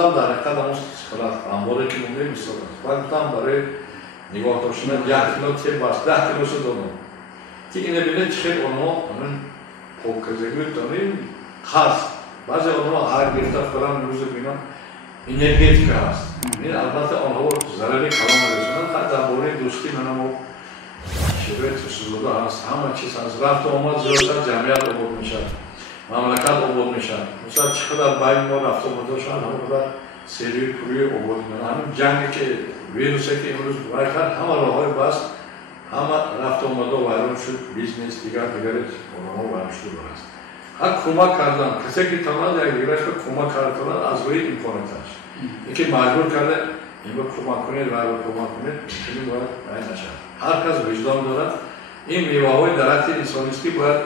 одам дар ҳақиқат ҳамон амборе ки монда мисол аст. Ва гуфтам барои нигоҳ доштан 1 кило теб аст, 10 килошо додам. Ки ина бинед чӣ хел онҳо покизагӣ дорем ҳаст. Баъзе онҳо ҳар гирифта филан рӯзе бинам энергетика ҳаст. Ин албатта онҳо зарари калон мерасонанд. ҳар дар бораи дӯстӣ мана мо широй тусузода ҳаст. ҳама чиз ҳаст. рафту омад зиёдтар ҷамъият обод мешавад. Мамлакат обод мешавад. Мисал чӣ қадар байни мо рафту омада шуд, ҳама қадар серии пурии обод мешавад. ҳамин ҷанге ки вирусе ки имрӯз вай кард, ҳама роҳҳои баст, ҳама рафту омада вайрон шуд, бизнес дигари одамҳо вайрон шуда аст. ҳар кӯмак кардан, касе ки тавонад якдигарашро кӯмак кардан аз рӯи имконоташ. Яке маҷбур карда имро кӯмак кунед, вайро кӯмак кунед, чунин бояд ай нашавад. ҳар кас виҷдон дорад. ин меваҳои дарахти инсонист ки бояд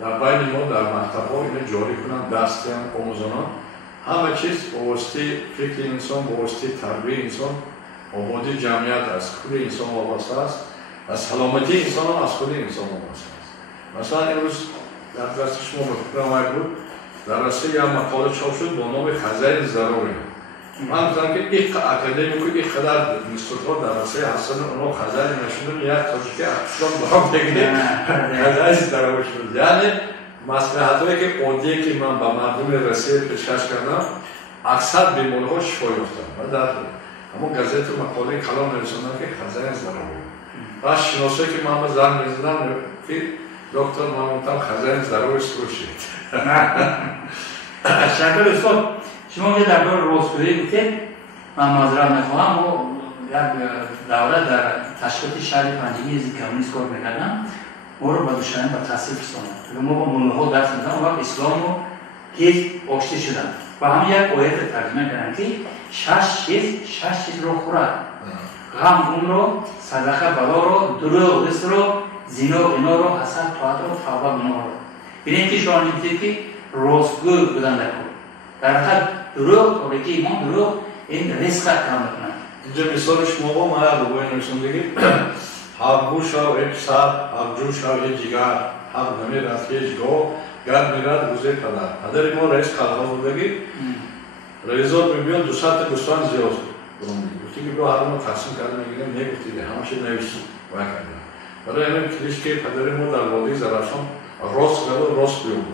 дар байни мо дар мактабҳо ино ҷорӣ кунанд, дарс диҳанд омӯзонон. ҳама чиз бо воситаи фикри инсон, бо воситаи тарбияи инсон, ободии ҷамъият аз худи инсон вобаста аст ва саломатии инсон ҳам аз худи инсон вобаста аст. Масалан имрӯз дар дасти шумо мефикрам ай буд, дар Россия як мақола чоп шуд бо номи хазаини зарори. ман гуфтам ки ин академику ин қадар институтҳо дар Россия ҳастанд, онҳо хазаини нашундан як тоҷики ахтишон баром бегиред хазаини зарори шуд. яъне маслиҳатҳое ки оддие ки ман ба мардуми Россия пешкаш кардам, аксар бемориҳо шифо ёфтанд. ва дар ҳамон газету мақолаи калон мерасонанд ки хазаини зарори. ва шиносое ки ман ба занг мезадам ки доктор ман гуфтам хазаини зарори срӯшид. ташаккур устод. شما که در باره رازگویی گفتید، من معذرت میخواهم، ما یک دوره در تشکیلات شهر پنجمی ضد کمونیست کار میکردم، ما رو به دشمنان به تحصیل رساندن. ما با ملاها درس میدادم و اسلام رو هیچ آشتی شدن. و هم یک آیت ترجمه کردن که شش چیز رو خورد. غم اون رو، صدقه بلا رو، دروغ رزق رو، زنا اینا رو، حسد طاعت رو، توبه گناه رو. ببینید که شما میگید که رازگوی بودن نکن. در حقیقت دروغ، که ایمان دروغ این رزق کم میکنند. اینجا مثال شما با ما رو باید نویسندگی حقو شو ایک سر، حقجو شو ایک جگر، حق نمیرد هیچ گاه، گرد میرد روزه پدر. پدر ما رئیس خلقا بودگی رئیسات میبیان 200 دوستان زیاد بودند. گفتی که برو هر ما تقسیم کرده میگیرم نگفتید، همشه نویسید باید کردیم. برای همین کلیش که پدر ما در وادی زرافشان راست گلو راست بیوم.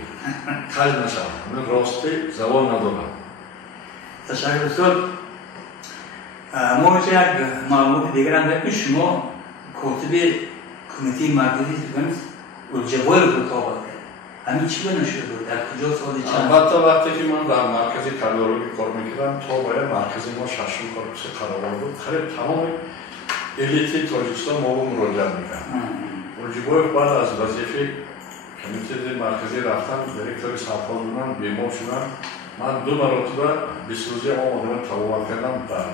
خرج نشد. من راستی زبان ندارم. تشکر استاد. ما یک معلومات دیگر هم داریم. شما کاتب کمیته مرکزی هستید. الجوار رو کتاب دارید. همین چی نشده بود؟ در کجا سالی چند؟ البته وقتی که من در مرکزی کاردیولوژی کار میکردم تا باید مرکزی ما ششم کارپس قرار بود. خیلی تمام الیت تاجیکستان ما رو مراجعه میکرد. الجوار بعد از وظیفه کمیته مرکزی رفتن دیرکتور سرپال بودن بیمار شدن. من 2 مرتبه 20 روزه آمدم تبابت کردم در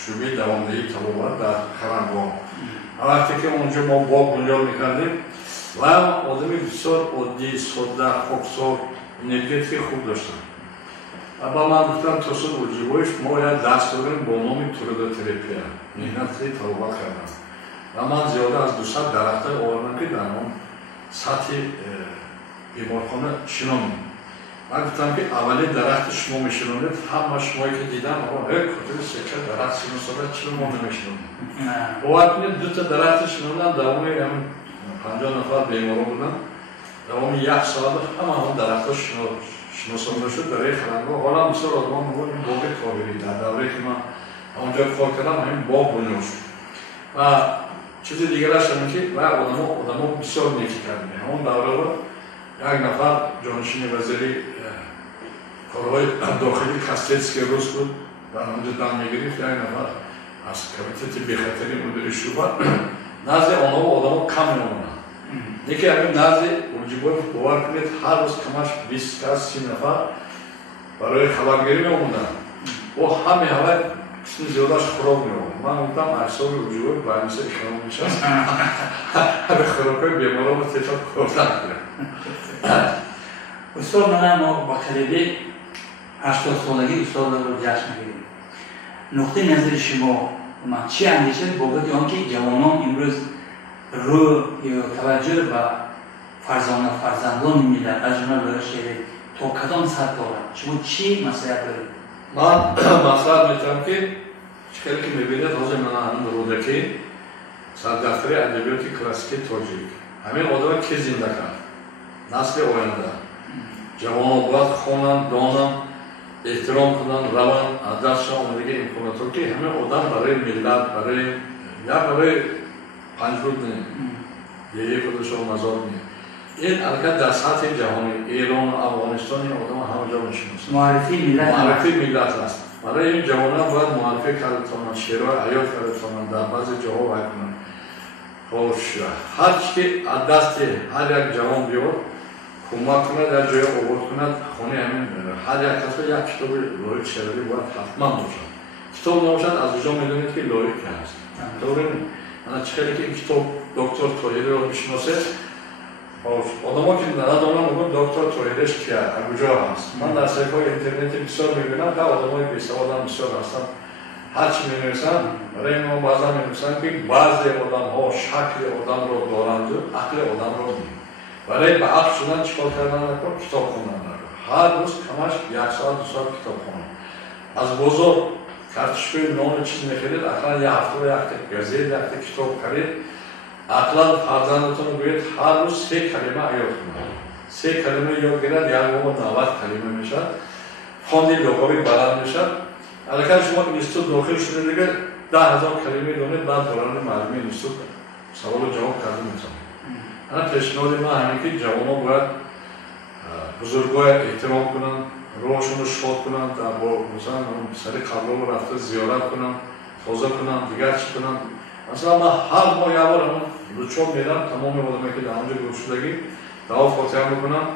شعبه دوامدهی تبابت در خرنگاه. وقتی که اونجا ما باغ بنیاد میکردیم و آدمی بسیار عادی، ساده، خاکسار، انرژی خوب داشتن. و من گفتم تا صد الجوایش ما یک درس داریم با نام تورودوتراپی، مهنتی تبابت کردم. و من زیاده از 200 درخت آوردم که در اون سطح بیمارخانه شناختم. من گفتم که اولی درخت شما میشنونید، همه شمایی که دیدم آقا کتب سکه درخت شناساده چرا ما نمیشنونید؟ باید کنید 2 تا درخت شنوندم دوامی 50 نفر بیمارا بودن، دوامی 1 ساعت همه درخت شناسانده شد در این خرنگاه. حالا بسیار آدمان میگوید این باغ کاوری در دوره که من اونجا کار کردم این باغ بنیاد شد. و چیز دیگرش همین که آدما بسیار نیکی کردیم. همون دوره بود یک نفر جانشین وزیری کارهای داخلی کاستلسکی روز بود و اونجا دم میگرفت. یک نفر از کمیته بی‌خطری مدیر شعبه نزد آنها و آدما کم میمونند. یکی همین نزد الجوای باور کنید هر روز کمش 20 تا 30 نفر برای خبرگیری میموندن. و همه قسم زیادش خراب میموند. من گفتم اعصاب الجوای باعث خراب میشه. همه خرابای بیمارا رو تشخیص خوردن. استاد ما با قریبی 80 سالگی استاد رو جشن میگیریم. نقطه نظر شما من چی اندیشه بابت آنکه جوانان امروز رو یا توجه به فرزندان ملت از جمله شهر تا کدام سطح دارند؟ شما چی مسئله دارید؟ من مطلب میتونم که چکاری که میبینید روز من همون رودکی سردفتر ادبیات کلاسیک تاجیک همین آدم که زنده کرد نسل آینده جوان باید خونن دانن احترام کنن روان دستشان آمدگی امکانات که همین آدم برای ملت برای یا برای پنجرود نه یک خودشان مزار نه این حرکت در سطح جهانی ایران و افغانستان این آدم همه جا میشناسن معرفی ملت است برای این جوانان باید معرفی کردن شعرهای حیات کردن در بعضی جاها باید کنن هر چی که از دست هر یک جوان بیاد کمک کند در جای آورد کند خانه همین هر یک کس یک کتاب لایق شعری باید حتما باشد کتاب نباشد از اونجا میدونید که لایق که هست من چخیلی که این کتاب دکتر طاهری رو میشناسه آدم ها که ندانم میگن دکتر طاهریش کیه کجا هست من در صفحه اینترنتی بسیار میبینم که آدم های بی‌سواد بسیار هستن هرچی می‌نویسن برای ما بعضا می‌نویسن که بعضی آدم‌ها شکل آدم رو دارند و عقل آدم رو نیست برای به عقل شدن چیکار کردن نکن کتاب خوندن نکن هر روز کمش 1 ساعت 2 ساعت کتاب خوندن از بزرگ کارتشکوی نان چیز می‌خرید اصلا یه هفته یک گزیده یک کتاب خرید اصلا فرزندتون رو بگید هر روز 3 کلمه یاد کنید 3 کلمه یاد گیرد یک بار 90 کلمه میشد خواندی لغوی بلند میشد اگر شما اینستیتوت داخل شده دیگه 10,000 کلمه دونید بعد دوران معلومی اینستیتوت سوال و جواب کرده میتونید انا پیشنهاد من همین که جوان‌ها باید بزرگای احترام کنن روحشون رو شاد کنن با مثلا سر قبرها رفته زیارت کنن تازه کنن دیگر چی کنن مثلا من هر ماه یه بار روچون میرم تمام آدمایی که در اونجا گم شدگی دعا فاتحه میکنم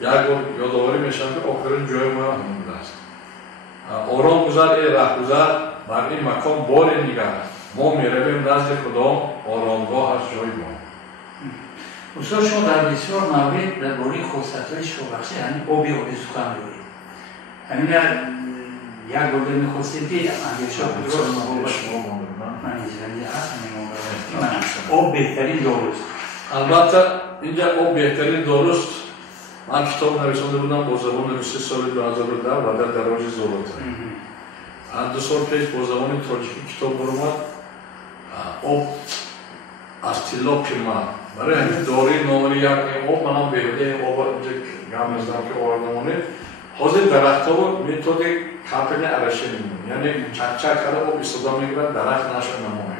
یک بار یادآوری میشن که آخرین جای ما همون بوده است آرام گذر ای رهگذر بر این مکان بار نگر ما میرویم نزد خدا آرامگاه از جای ما استاد شما در بسیار مورد درباره خصوصیت‌های شفابخش یعنی آبی سخن دارید همین یک بار می‌خواستیم که اندیشه من اینجوری هست آب بهترین داروست البته اینجا آب بهترین داروست من کتاب نویسنده بودم با زبان روسی سال 2010 و در دراج زولوت از 2 سال پیش با زبان تاجیکی کتاب برآمد آب از طلا پیرمرد برای همین داروی نامری یک آب منم بهده آب اینجا گم نزدم که آوردمانه حاضر درخت‌ها رو میتود کمپین عرشه میمون یعنی چک کرده آب استفاده میگیرن درخت نشه نمونه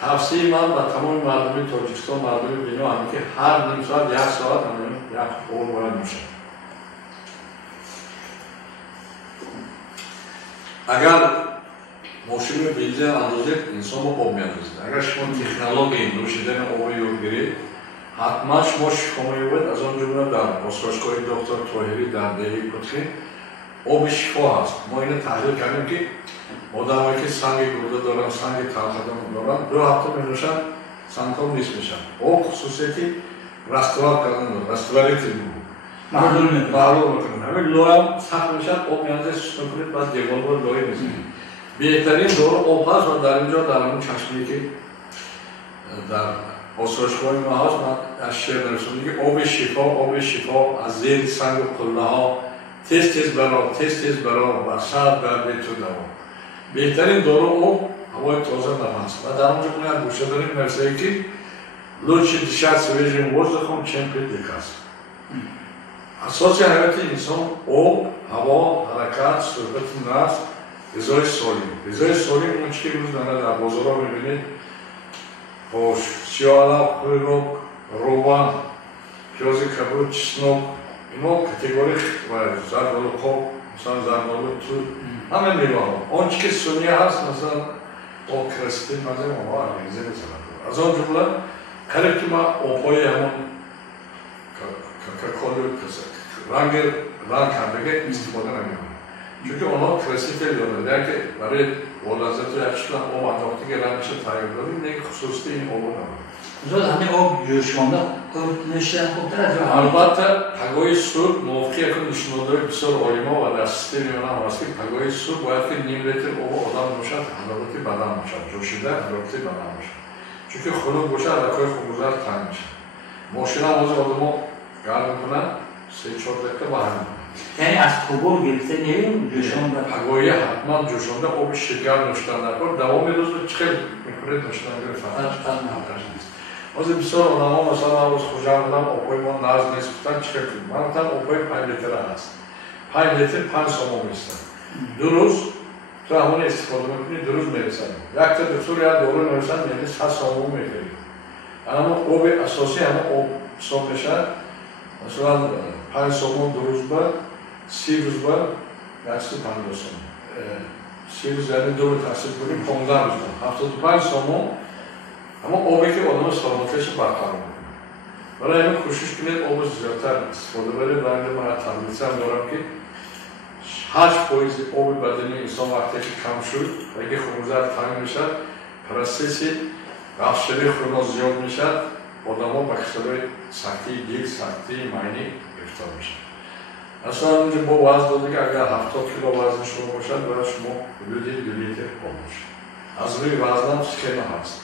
توصیه من و تمام مردم تاجیکستان مردم دنیا همین که هر نیم ساعت 1 ساعت یک آب باید میشه اگر ماشین بنزین اندازید انسان با آب میاندازید اگر شما تکنولوژی نوشیدن آب یاد گیرید حتما شما شفا می‌یابید از آن جمله در آسایشگاه دکتر طاهری در دهه کتخی آب شفا هست ما اینو تحلیل کردیم که آدمایی که سنگ گرده دارن سنگ تلخدان دارن 2 هفته می‌نوشن سنگ‌ها نیست میشن آب خصوصیتی رستوران کردن رستوراتی معلوم میکنن همین لوح هم سخت میشن آب میانزه سوسن کنید بعد دیوار رو لوحی میزنید بهترین دور آب هست و در اینجا در اون چشمی که در آسایشگاه ما هست من از شعر نوشتم که آب شفا از زیر سنگ و قله ها تیز برا و سرد درد تو دوا بهترین دارو آب هوای تازه نفس و در اونجا ما یک گوشه داریم نوشته که лучше дышать свежим воздухом, чем пить лекарства. اساس حیات انسان آب، هوا، حرکت، صحبت نفس، غذای سالم. غذای سالم اون چی که روز در بازارها می‌بینید سیاه خوراک، روغن، پیاز کبود، چسناک، اینا کاتگوری زردآلو خوب، مثلا زردآلو تور، همه میوه‌ها. آن چی که سنی هست مثلا آب کرستی مزه ما انگیزه می‌زنه. از آن جمله قریب که ما آب‌های همون رنگ کردگی استفاده نمی‌کنم. چون آنها کلاسیکل دارند که برای ولازت و اکشن آب انداخته که رنگش تغییر داده این خصوصی این آب نداره. زود همه آب جوشانده نوشیدن خوبتر از البته پگای سرخ موافقی که نشانه‌های بسیار عالی‌ها و در سیستم ما هست که پگای سرخ باید که نیم لیتر آب آدم باشد حرارت بدن باشد جوشیده حرارت بدن باشد چون که خنک باشه حرکای خوب‌گذار تنگ میشه ماشین هم از آدم‌ها گرم می‌کنن 3-4 دقیقه با هم یعنی از کوبور گرفته نیم جوشان پگاهی حتما جوشانده آب شکر نوشیدن نکن دوام روز رو چخیل میکنه نوشیدن نیست. از بسیار آدما مثلا از کجا بودم آبای ما ناز نیست گفتن چخیل کنیم. من گفتم آبای 5 لیتر هست. 5 لیتر 5 سوم میستن. دو روز تو همون استفاده میکنی دو روز میرسن. یک تا دکتر یا دورو میرسن یعنی 100 سوم میخری. اما آب اساسی همون آب حساب میشه. مثلا 5 سوم دو روز بعد 30 روز بعد دست 50 سوم. 30 روز یعنی دو رو تحصیل کنیم 15 روز بعد 75 سوم. اما آبی که آدم سلامتش برقرار میکنه. برای همین کوشش کنید آب زیادتر استفاده برید. برای من تمرینی هم دارم که 8% آب بدنی انسان وقتی که کم شد و اگه خروزات تنگ میشه پروسسی رفتاری خون زیاد میشه آدما با کسلای سختی دیگ سختی معنی گرفتار میشه. اصلا اونجا با وزن داده که اگر 70 کیلو وزن شما باشد برای شما حدود 2 لیتر آب میشه. از روی وزن هم سکینه هست.